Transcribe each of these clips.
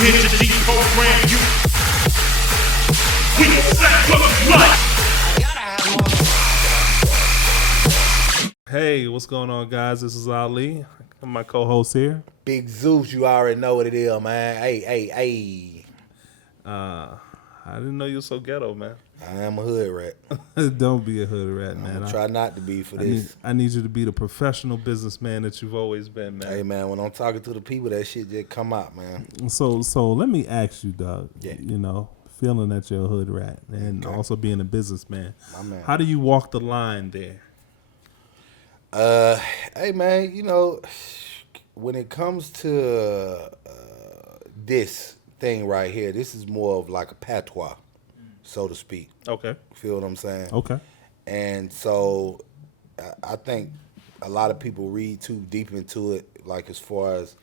here to deprogram you. We gon' sack up life. Hey, what's going on, guys? This is Ali. I'm my co-host here. Big Zeus, you already know what it is, man. Hey. I didn't know you were so ghetto, man. I am a hood rat. Don't be a hood rat, man. Try not to be for this. I need you to be the professional businessman that you've always been, man. Hey, man, when I'm talking to the people, that shit just come out, man. So let me ask you, Doug. Yeah. You know, feeling that you're a hood rat and also being a businessman. My man. How do you walk the line there? Hey, man, you know, when it comes to this thing right here, this is more of like a patois, so to speak. Okay. Feel what I'm saying? Okay. And so I think a lot of people read too deep into it, like as far as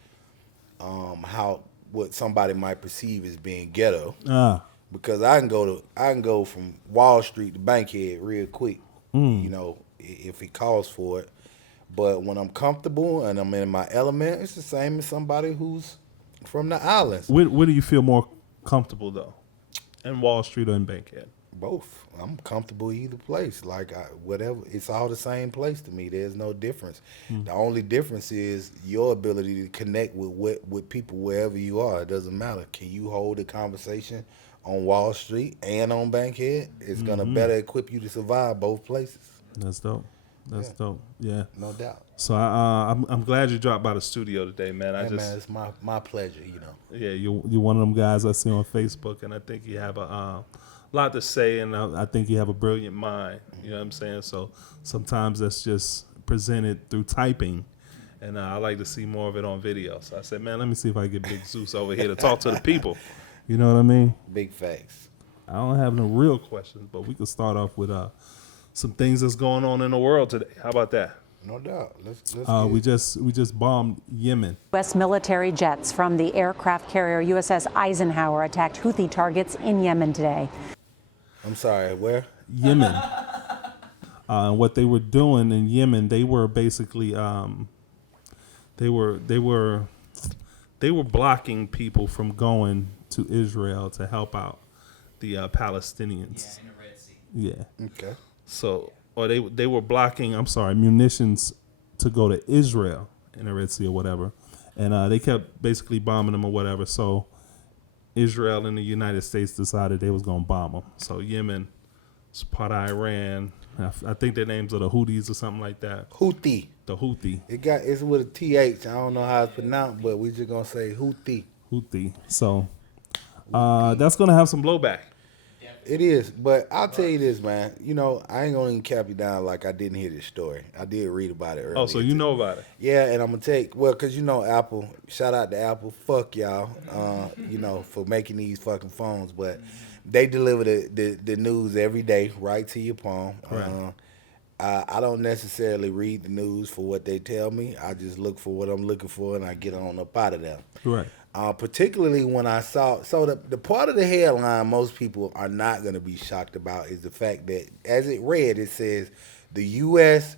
what somebody might perceive as being ghetto. Because I can go from Wall Street to Bankhead real quick, you know, if it calls for it. But when I'm comfortable and I'm in my element, it's the same as somebody who's from the islands. Where do you feel more comfortable, though? In Wall Street or in Bankhead? Both. I'm comfortable either place. Like, whatever. It's all the same place to me. There's no difference. The only difference is your ability to connect with people wherever you are. It doesn't matter. Can you hold a conversation on Wall Street and on Bankhead? It's going to better equip you to survive both places. That's dope. That's dope. Yeah. No doubt. So I'm glad you dropped by the studio today, man. Man, it's my pleasure, you know. Yeah, you're one of them guys I see on Facebook, and I think you have a lot to say, and I think you have a brilliant mind. You know what I'm saying? So sometimes that's just presented through typing, and I like to see more of it on video. So I said, man, let me see if I can get Big Zeus over here to talk to the people. You know what I mean? Big facts. I don't have no real questions, but we could start off with some things that's going on in the world today. How about that? No doubt. Let's we just bombed Yemen. U.S. military jets from the aircraft carrier USS Eisenhower attacked Houthi targets in Yemen today. I'm sorry, where? Yemen. What they were doing in Yemen, they were basically they were blocking people from going to Israel to help out the Palestinians. Yeah, in the Red Sea. Yeah. Okay. So, or they were blocking, munitions to go to Israel in the Red Sea or whatever. And they kept basically bombing them or whatever. So Israel and the United States decided they was going to bomb them. So Yemen is part of Iran. I think their names are the Houthis or something like that. Houthi. The Houthi. It's with a TH. I don't know how it's pronounced, but we just going to say Houthi. Houthi. So that's going to have some blowback. It is, but I'll tell you this, man. You know, I ain't gonna even cap you down like I didn't hear this story. I did read about it earlier. Oh, so you know about it? Yeah, and I'm gonna because you know Apple. Shout out to Apple. Fuck y'all. You know, for making these fucking phones, but they deliver the news every day right to your palm. Right. I don't necessarily read the news for what they tell me. I just look for what I'm looking for, and I get on up out of there. Right. Particularly when I saw, the part of the headline most people are not going to be shocked about is the fact that, as it read, it says the U.S.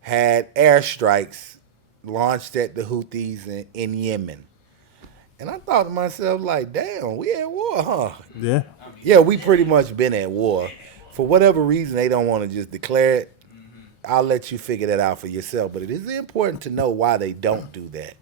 had airstrikes launched at the Houthis in Yemen. And I thought to myself, like, damn, we at war, huh? Yeah. Yeah, we pretty much been at war. For whatever reason, they don't want to just declare it. I'll let you figure that out for yourself. But it is important to know why they don't do that.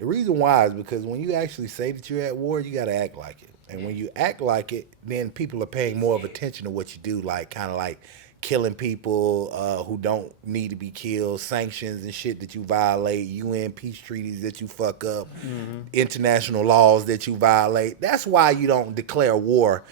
The reason why is because when you actually say that you're at war, you got to act like it. And when you act like it, then people are paying more of attention to what you do, like kind of like killing people who don't need to be killed, sanctions and shit that you violate, UN peace treaties that you fuck up, international laws that you violate. That's why you don't declare war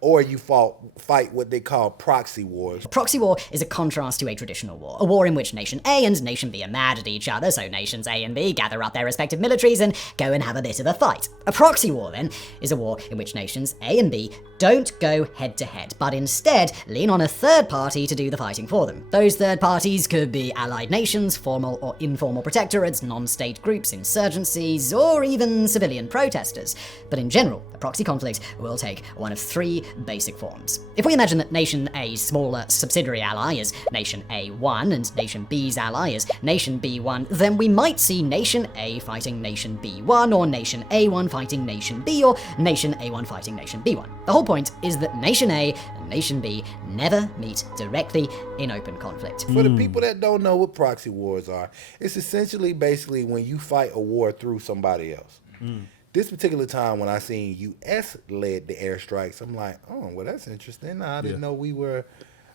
or you fight what they call proxy wars. Proxy war is a contrast to a traditional war, a war in which nation A and nation B are mad at each other, so nations A and B gather up their respective militaries and go and have a bit of a fight. A proxy war, then, is a war in which nations A and B don't go head to head, but instead lean on a third party to do the fighting for them. Those third parties could be allied nations, formal or informal protectorates, non-state groups, insurgencies, or even civilian protesters. But in general, a proxy conflict will take one of three basic forms. If we imagine that Nation A's smaller subsidiary ally is Nation A1 and Nation B's ally is Nation B1, then we might see Nation A fighting Nation B1, or Nation A1 fighting Nation B, or Nation A1 fighting Nation B1. The whole point is that Nation A and Nation B never meet directly in open conflict. For the people that don't know what proxy wars are, it's essentially basically when you fight a war through somebody else. This particular time when I seen U.S. led the airstrikes, I'm like, oh, well, that's interesting. I didn't know we were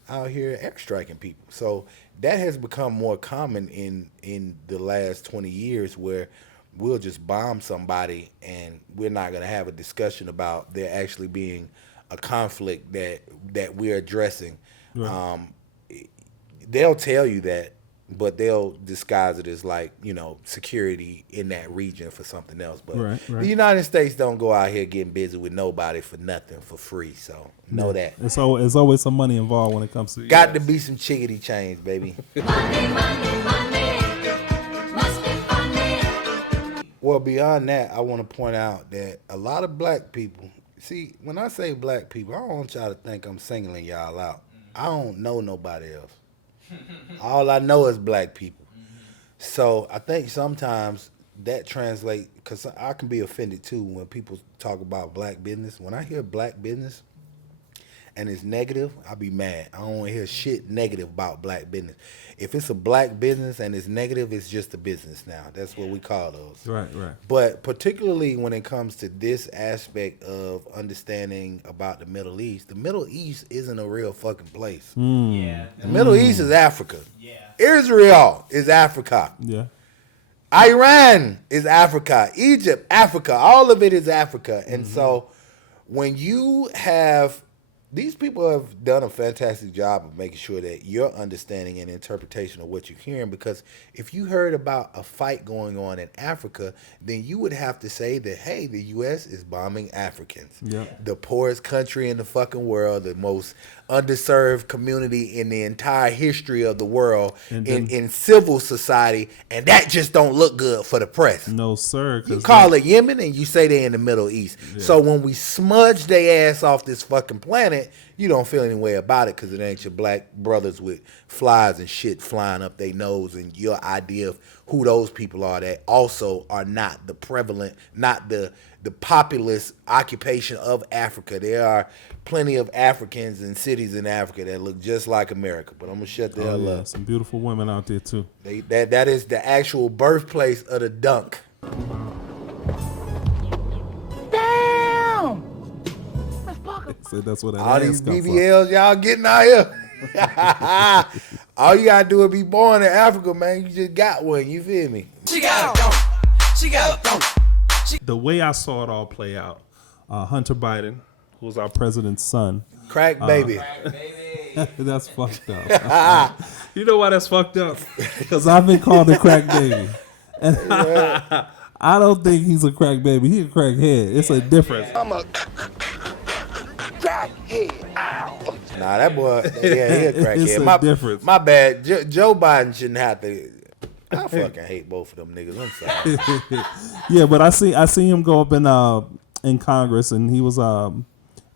out here airstriking people. So that has become more common in the last 20 years, where we'll just bomb somebody and we're not going to have a discussion about there actually being a conflict that we're addressing. Right. They'll tell you that, but they'll disguise it as like, security in that region for something else. But Right. the United States don't go out here getting busy with nobody for nothing, for free. So know that. It's always some money involved when it comes to Got to be some chickadee chains, baby. Well, beyond that, I want to point out that a lot of black people, see, when I say black people, I don't want y'all to think I'm singling y'all out. I don't know nobody else. All I know is black people. So I think sometimes that translates, because I can be offended too when people talk about black business. When I hear black business and it's negative, I'll be mad. I don't want to hear shit negative about black business. If it's a black business and it's negative, it's just a business now. That's what we call those. Right. But particularly when it comes to this aspect of understanding about the Middle East isn't a real fucking place. Yeah. The Middle East is Africa. Yeah. Israel is Africa. Yeah. Iran is Africa. Egypt, Africa. All of it is Africa. And so when you have, these people have done a fantastic job of making sure that your understanding and interpretation of what you're hearing, because if you heard about a fight going on in Africa, then you would have to say that, hey, the U.S. is bombing Africans. Yep. The poorest country in the fucking world, the most underserved community in the entire history of the world, And then- in civil society, and that just don't look good for the press. No, sir. You call it Yemen and you say they're in the Middle East. So when we smudge their ass off this fucking planet, you don't feel any way about it because it ain't your black brothers with flies and shit flying up their nose, and your idea of who those people are that also are not the prevalent, not the populous occupation of Africa. There are plenty of Africans and cities in Africa that look just like America, but I'm going to shut the hell up. Some beautiful women out there too. That is the actual birthplace of the dunk. So that's what that All ass these come from. BBLs y'all getting out here. All you gotta do is be born in Africa, man. You just got one. You feel me? The way I saw it all play out, Hunter Biden, who was our president's son, Crack baby. that's fucked up. You know why that's fucked up? Because I've been called a crack baby. And I don't think he's a crack baby. He's a crackhead. It's a difference. I'm a crackhead. Nah, that boy, yeah, he a crackhead. It's a difference. My bad. Joe Biden shouldn't have to. I fucking hate both of them niggas. I'm sorry. Yeah, but I see him go up in Congress, and he was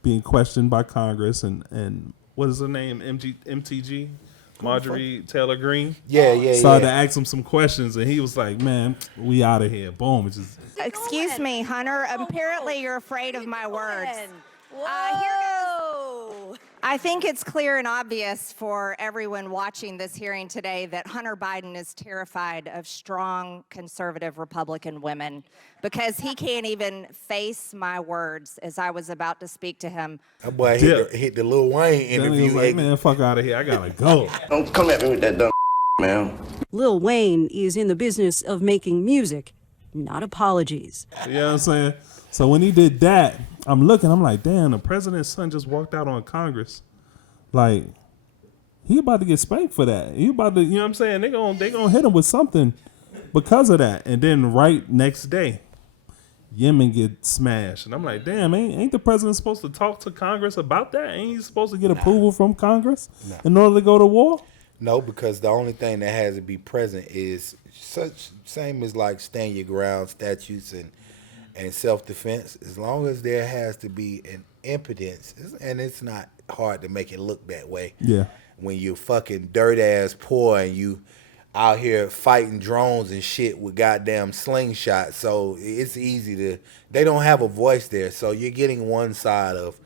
being questioned by Congress, and what is her name? MTG, Marjorie Taylor Greene. Yeah. Started to ask him some questions, and he was like, "Man, we out of here." Boom. It's just, Excuse me, Hunter. Apparently, you're afraid of my words. I think it's clear and obvious for everyone watching this hearing today that Hunter Biden is terrified of strong conservative Republican women because he can't even face my words as I was about to speak to him. That boy hit the Lil Wayne then he was interview. like, "Man, fuck out of here. I gotta go." Don't come at me with that dumb man. Lil Wayne is in the business of making music, not apologies. You know what I'm saying? So when he did that, I'm like, damn, the president's son just walked out on Congress. Like, he about to get spanked for that. He about to, you know what I'm saying? They gonna hit him with something because of that. And then right next day, Yemen get smashed. And I'm like, damn, ain't the president supposed to talk to Congress about that? Ain't he supposed to get approval from Congress in order to go to war? No, because the only thing that has to be present is same as like stand your ground statutes and self-defense. As long as there has to be an impotence, and it's not hard to make it look that way. Yeah. When you fucking dirt ass poor and you out here fighting drones and shit with goddamn slingshots, so it's easy to. They don't have a voice there, so you're getting one side of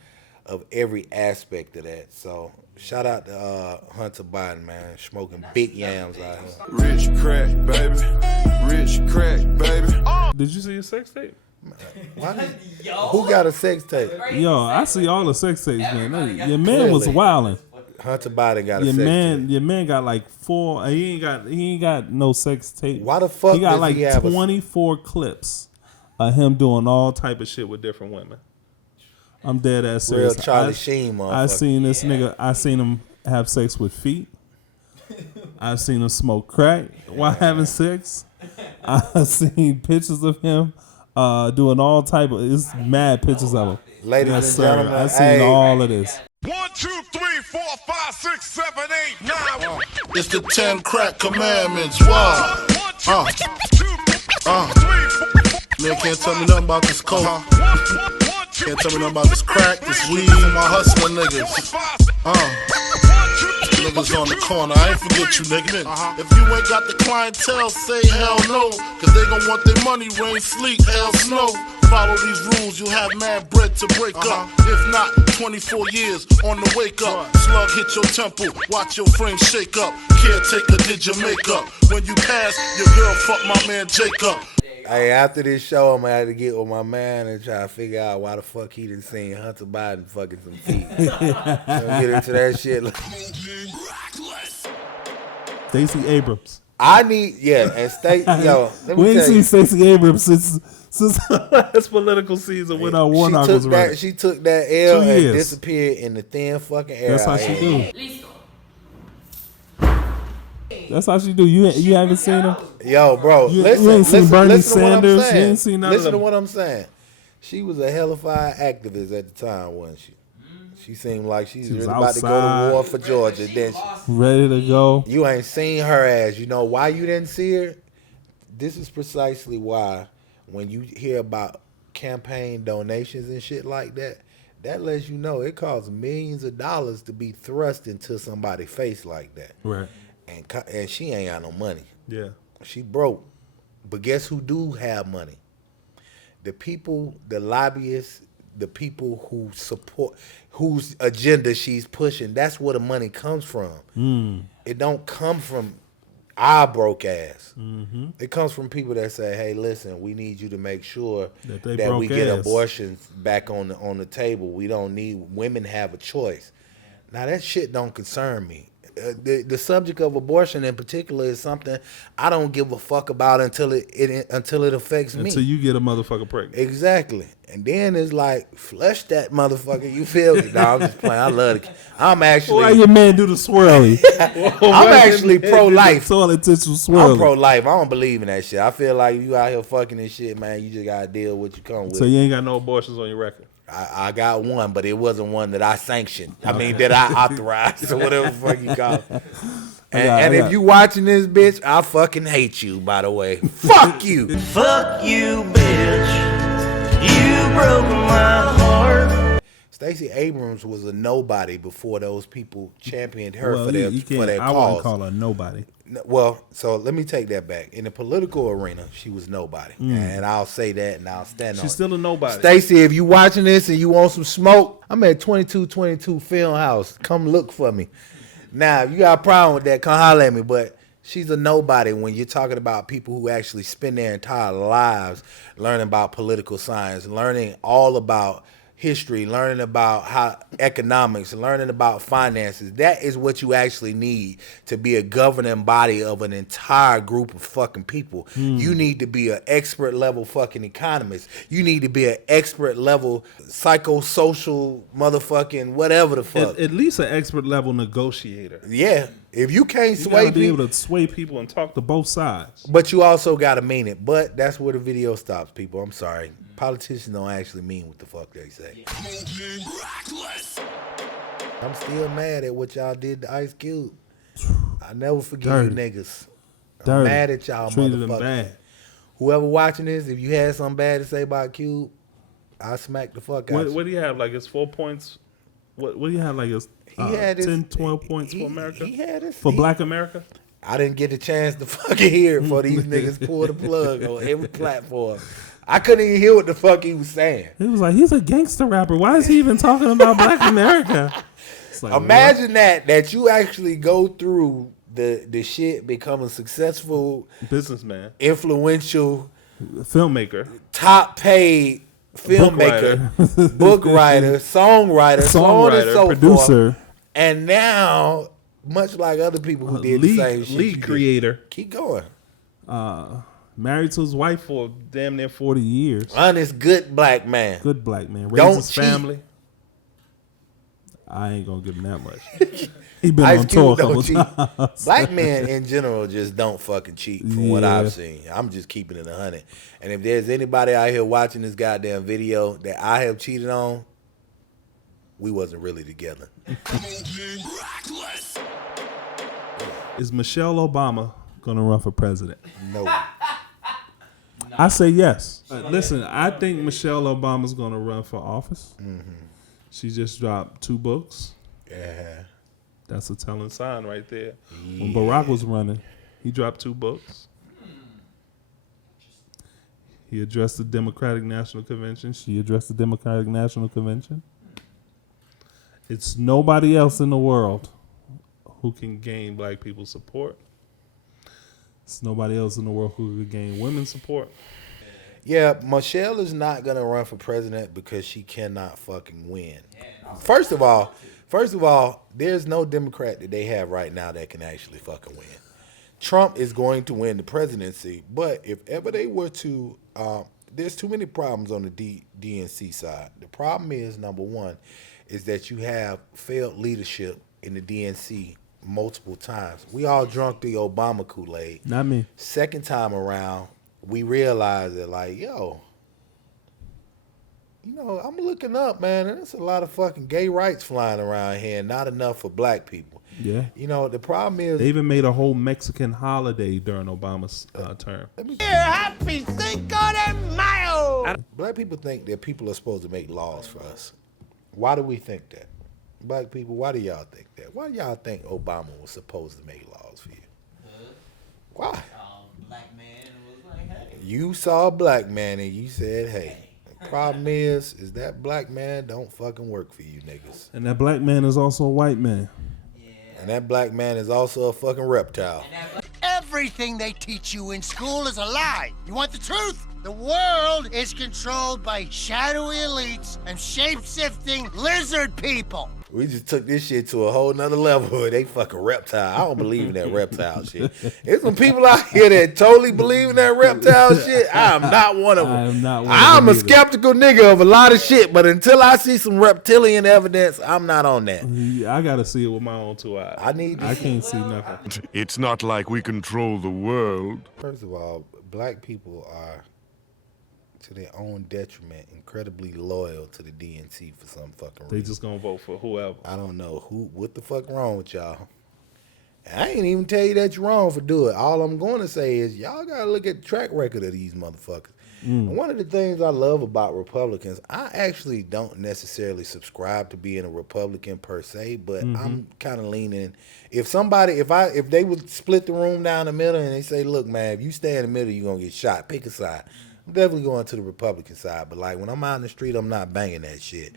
every aspect of that. So shout out to Hunter Biden, man, smoking big yams out here. Rich crack, baby. Rich crack, baby. Did you see a sex tape? Who got a sex tape? Yo, I see all the sex tapes, man. Your man was wilding. Hunter Biden got a Your sex man, tape. your man got like 4. He ain't got no sex tape. Why the fuck he got does like he have 24 clips of him doing all type of shit with different women. I'm dead ass serious. Real Charlie Sheen motherfucker. I seen this nigga. I seen him have sex with feet. I've seen him smoke crack while having sex. I've seen pictures of him doing all type of. It's mad pictures of him. Ladies and gentlemen, I've seen all of this. 1, 2, 3, 4, 5, 6, 7, 8, 9. It's the 10 crack commandments. Why? Man can't tell me nothing about this coke. Can't tell me nothing about this crack, this weed, and my hustling niggas. Niggas on the corner, I ain't forget you, nigga. If you ain't got the clientele, say hell no. Cause they gon' want their money, rain, sleet, hell, snow. Follow these rules, you'll have mad bread to break up. If not, 24 years on the wake up. Slug hit your temple, watch your frame shake up. Caretaker did your makeup. When you pass, your girl fuck my man Jacob. Hey, after this show, I'm gonna have to get with my man and try to figure out why the fuck he done seen Hunter Biden fucking some feet. Get into that shit. Stacey Abrams. I need, and yo, let me We ain't tell seen you. Stacey Abrams since last political season when our Warnock was running. She took that L 2 and years. disappeared in the thin fucking air. That's how she do. That's how she do. You haven't seen her? Yo, bro, You ain't seen Bernie Sanders. You ain't seen none of Listen to them. what I'm saying. She was a hellified activist at the time, wasn't she? She seemed like she's She was really about to go to war for Georgia. Then Ready to go. you ain't seen her ass. You know why you didn't see her? This is precisely why when you hear about campaign donations and shit like that, that lets you know it costs millions of dollars to be thrust into somebody's face like that. Right. And she ain't got no money. Yeah. She broke. But guess who do have money? The people, the lobbyists, the people who support, whose agenda she's pushing. That's where the money comes from. It don't come from our broke ass. It comes from people that say, hey, listen, we need you to make sure that we get abortions back on the table. We don't need, women have a choice. Now, that shit don't concern me. The subject of abortion in particular is something I don't give a fuck about until it affects me. Until you get a motherfucker pregnant. Exactly. And then it's like, flush that motherfucker. You feel me? No, I'm just playing. I love it. I'm actually. Why your man do the swirly? I'm actually pro-life. Toilet tissue swirly. I'm pro-life. I don't believe in that shit. I feel like you out here fucking and shit, man. You just gotta deal with what you come with. So you ain't got no abortions on your record? I got one, but it wasn't one that I sanctioned. I mean, that I authorized or whatever the fuck you call it. And if you watching this, bitch, I fucking hate you, by the way. Fuck you. Fuck you, bitch. You broke my heart. Stacey Abrams was a nobody before those people championed her Well, for their I cause. wouldn't call her nobody. Well, so let me take that back. In the political arena, she was nobody. And I'll say that and I'll stand on it. She's still a nobody. Stacey, if you watching this and you want some smoke, I'm at 2222 Film House. Come look for me. Now, if you got a problem with that, come holler at me. But she's a nobody when you're talking about people who actually spend their entire lives learning about political science, learning all about history, learning about how economics, learning about finances. That is what you actually need to be a governing body of an entire group of fucking people. You need to be an expert level fucking economist. You need to be an expert level psychosocial motherfucking whatever the fuck. At least an expert level negotiator. Yeah. If you can't You sway gotta be people, able to sway people and talk to both sides. but you also gotta mean it. But that's where the video stops, people. I'm sorry. Politicians don't actually mean what the fuck they say. I'm still mad at what y'all did to Ice Cube. I never forgive you niggas. I'm mad at y'all Treated them motherfuckers. bad. Whoever watching this, if you had something bad to say about Cube, I smack the fuck out you. What do you have? Like it's 4 points. What do you have? Like it's had his- 10, 12 points for America? He had his, For Black America? I didn't get the chance to fucking hear it for these niggas pull the plug on every platform. I couldn't even hear what the fuck he was saying. He was like, he's a gangster rapper. Why is he even talking about Black America? It's like, Imagine that you actually go through the shit, become a successful businessman, influential filmmaker, top paid filmmaker, book writer, songwriter, so on and so producer, forth. And now, much like other people who did the same shit, lead creator, keep going. Married to his wife for damn near 40 years. Honest, good black man. Good black man. Raised Don't his cheat. family. I ain't gonna give him that much. He been Ice on tour a Cube couple don't cheat. times. Black men in general just don't fucking cheat from what Yeah. I've seen. I'm just keeping it 100. And if there's anybody out here watching this goddamn video that I have cheated on, we wasn't really together. Is Michelle Obama gonna run for president? No. I say yes. Listen, I think Michelle Obama's gonna run for office. She just dropped 2 books. Yeah. That's a telling sign right there. When Barack was running, he dropped 2 books. He addressed the Democratic National Convention. She addressed the Democratic National Convention. It's nobody else in the world who can gain black people's support. It's nobody else in the world who can gain women's support. Yeah, Michelle is not gonna run for president because she cannot fucking win. First of all, there's no Democrat that they have right now that can actually fucking win. Trump is going to win the presidency, but if ever they were to, there's too many problems on the DNC side. The problem is, number one, is that you have failed leadership in the DNC multiple times. We all drunk the Obama Kool-Aid. Not me. Second time around, we realized that, like, yo, you know, I'm looking up, man, and there's a lot of fucking gay rights flying around here, and not enough for black people. Yeah. You know, the problem is... They even made a whole Mexican holiday during Obama's term. Happy Cinco de Mayo! Black people think that people are supposed to make laws for us. Why do we think that? Black people, why do y'all think that? Why do y'all think Obama was supposed to make laws for you? Why? Black man was like, hey. You saw a black man and you said, hey. The problem is that black man don't fucking work for you niggas. And that black man is also a white man. And that black man is also a fucking reptile. Everything they teach you in school is a lie. You want the truth? The world is controlled by shadowy elites and shape-shifting lizard people. We just took this shit to a whole nother level. They fucking reptile. I don't believe in that reptile shit. There's some people out here that totally believe in that reptile shit. I am not one of them. I am not one of I'm them a either. skeptical nigga of a lot of shit, but until I see some reptilian evidence, I'm not on that. I gotta see it with my own 2 eyes. I can't see nothing. It's not like we control the world. First of all, black people are, to their own detriment, incredibly loyal to the DNC for some fucking reason. They just gonna vote for whoever. I don't know what the fuck wrong with y'all. And I ain't even tell you that you're wrong for doing it. All I'm going to say is y'all got to look at the track record of these motherfuckers. And one of the things I love about Republicans, I actually don't necessarily subscribe to being a Republican per se, but I'm kind of leaning. If they would split the room down the middle and they say, look, man, if you stay in the middle, you're going to get shot. Pick a side. I'm definitely going to the Republican side, but like when I'm out in the street, I'm not banging that shit.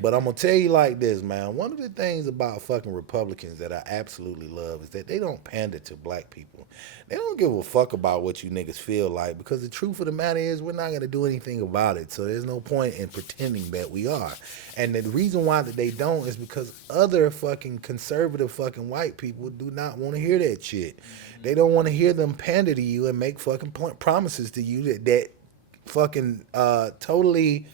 But I'm going to tell you like this, man. One of the things about fucking Republicans that I absolutely love is that they don't pander to black people. They don't give a fuck about what you niggas feel like, because the truth of the matter is we're not going to do anything about it. So there's no point in pretending that we are. And the reason why that they don't is because other fucking conservative fucking white people do not want to hear that shit. They don't want to hear them pander to you and make fucking promises to you that fucking totally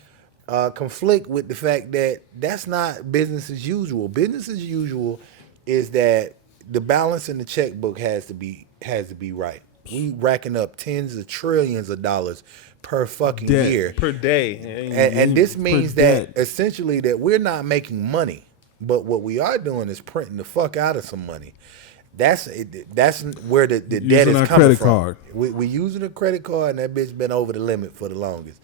conflict with the fact that that's not business as usual. Business as usual is that the balance in the checkbook has to be right. We racking up tens of trillions of dollars per fucking year. Per day. And this means that essentially that we're not making money. But what we are doing is printing the fuck out of some money. That's where the debt is coming from. Card. We using a credit card, and that bitch been over the limit for the longest.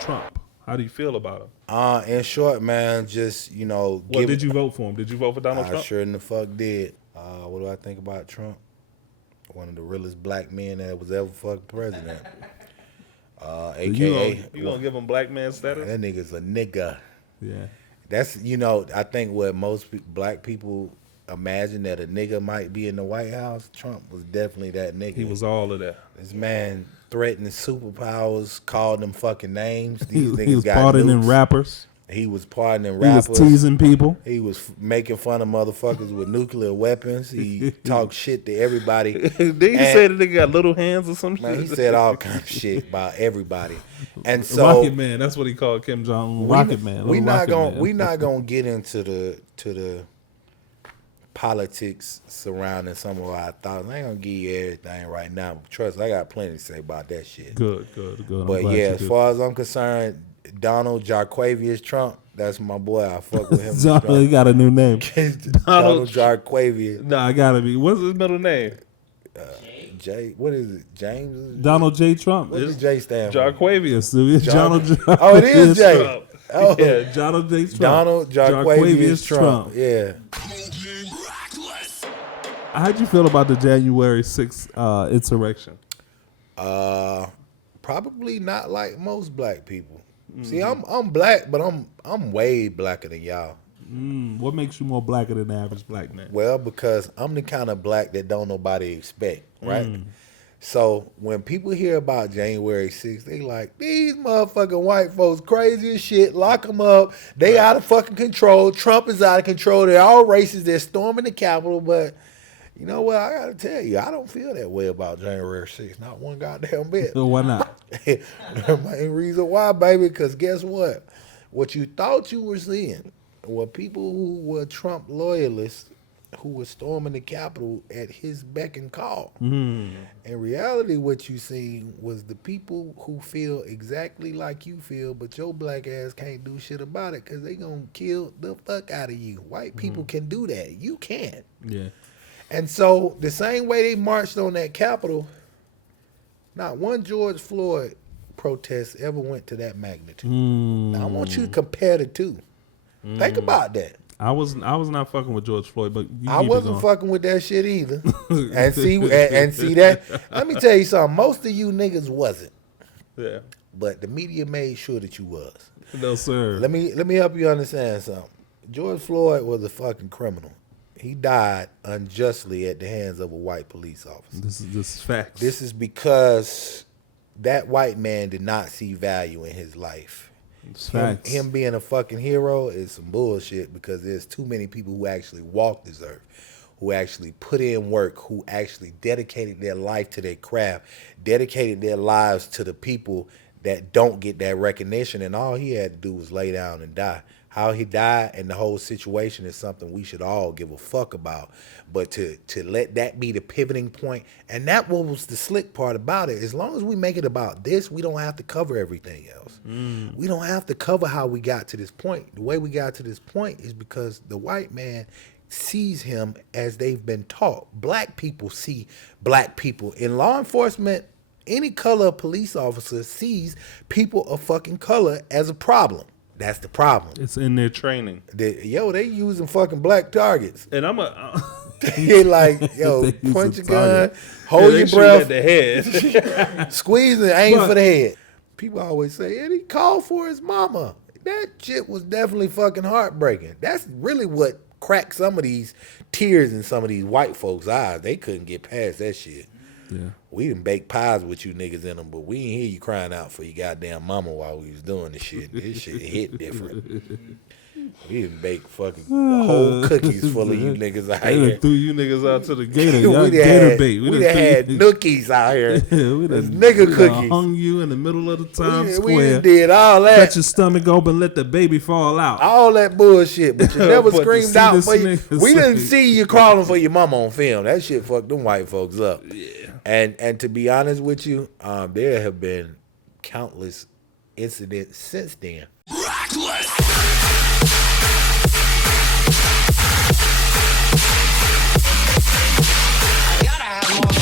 Trump, how do you feel about him? In short, man, just Did you vote for him? Did you vote for Donald Trump? I sure in the fuck did. What do I think about Trump? One of the realest black men that was ever fucking president. AKA, you gonna give him black man status? That nigga's a nigga. Yeah. That's I think what most black people imagine that a nigga might be in the White House. Trump was definitely that nigga. He was all of that. This man threatened superpowers, called them fucking names. These niggas he was got pardoning nukes. rappers. He was pardoning rappers. He was teasing people. He was making fun of motherfuckers with nuclear weapons. He talked shit to everybody. Did he say that they got little hands or some shit? Man, he said all kind of shit about everybody. And so Rocket Man, that's what he called Kim Jong-un. Rocket Man. We not gonna get into the politics surrounding some of our thoughts. I ain't gonna give you everything right now. But trust, I got plenty to say about that shit. Good. But yeah, as far as I'm concerned, Donald Jarquavius Trump, that's my boy. I fuck with him. He got a new name. Donald Jarquavius. No, I gotta be. What's his middle name? J. What is it? James? Donald J. Trump. What does J stand for? Jarquavius. Donald. Oh, it is J. Trump. Oh, yeah, Donald J. Trump. Donald Jarquavius Trump. Yeah. How'd you feel about the January 6th insurrection? Probably not like most black people. See, I'm black, but I'm way blacker than y'all. What makes you more blacker than the average black man? Well, because I'm the kind of black that don't nobody expect, right? So when people hear about January 6th, they like, these motherfucking white folks crazy as shit. Lock them up. They out of fucking control. Trump is out of control. They're all racist. They're storming the Capitol. But you know what? I got to tell you, I don't feel that way about January 6th. Not one goddamn bit. Why not? The main reason why, baby, because guess what? What you thought you were seeing were people who were Trump loyalists who were storming the Capitol at his beck and call. In reality, what you seen was the people who feel exactly like you feel, but your black ass can't do shit about it because they gonna kill the fuck out of you. White people can do that. You can't. Yeah. And so the same way they marched on that Capitol, not one George Floyd protest ever went to that magnitude. Now I want you to compare the two. Think about that. I was not fucking with George Floyd, but I wasn't fucking with that shit either. and see that. Let me tell you something. Most of you niggas wasn't. Yeah. But the media made sure that you was. No, sir. Let me help you understand something. George Floyd was a fucking criminal. He died unjustly at the hands of a white police officer. This is facts. This is because that white man did not see value in his life. Him being a fucking hero is some bullshit because there's too many people who actually walk this earth, who actually put in work, who actually dedicated their life to their craft, dedicated their lives to the people that don't get that recognition, and all he had to do was lay down and die. How he died and the whole situation is something we should all give a fuck about. But to let that be the pivoting point, and that was the slick part about it. As long as we make it about this, we don't have to cover everything else. We don't have to cover how we got to this point. The way we got to this point is because the white man sees him as they've been taught. Black people see black people. In law enforcement, any color police officer sees people of fucking color as a problem. That's the problem. It's in their training. They using fucking black targets. And they like, point your gun, hold your breath, at the head. squeeze and aim for the head. People always say, and he called for his mama. That shit was definitely fucking heartbreaking. That's really what cracked some of these tears in some of these white folks' eyes. They couldn't get past that shit. Yeah. We done baked pies with you niggas in them, but we ain't hear you crying out for your goddamn mama while we was doing this shit. This shit hit different. We didn't bake fucking whole cookies full of you niggas out They here. done threw you niggas out to the gator. We Y'all done gator had- bait. we done had nookies out here. We It's done, nigga we done cookies. hung you in the middle of the Times We Square. done did all Cut that. your stomach open, let the baby fall out. All that bullshit, but you never But to screamed see out this for you. nigga We didn't say- see you crawling for your mama on film. That shit fucked them white folks up. Yeah. And to be honest with you, there have been countless incidents since then. I gotta have more